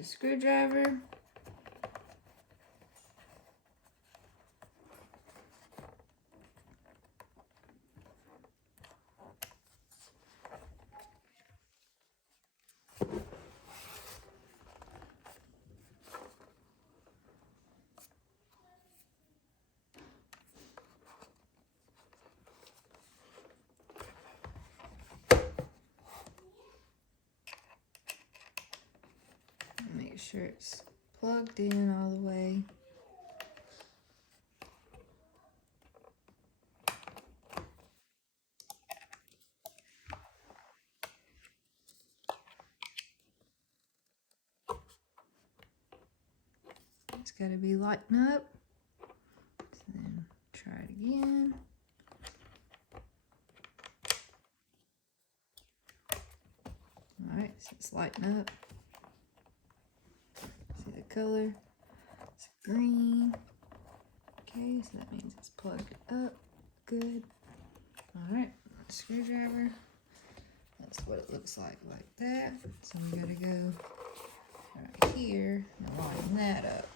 a screwdriver. Make sure it's plugged in all the way. It's got to be lighting up. So then try it again. Alright, so it's lighting up. See the color? It's green. Okay, so that means it's plugged up. Good. Alright, screwdriver. That's what it looks like that. So I'm going to go right here and line that up.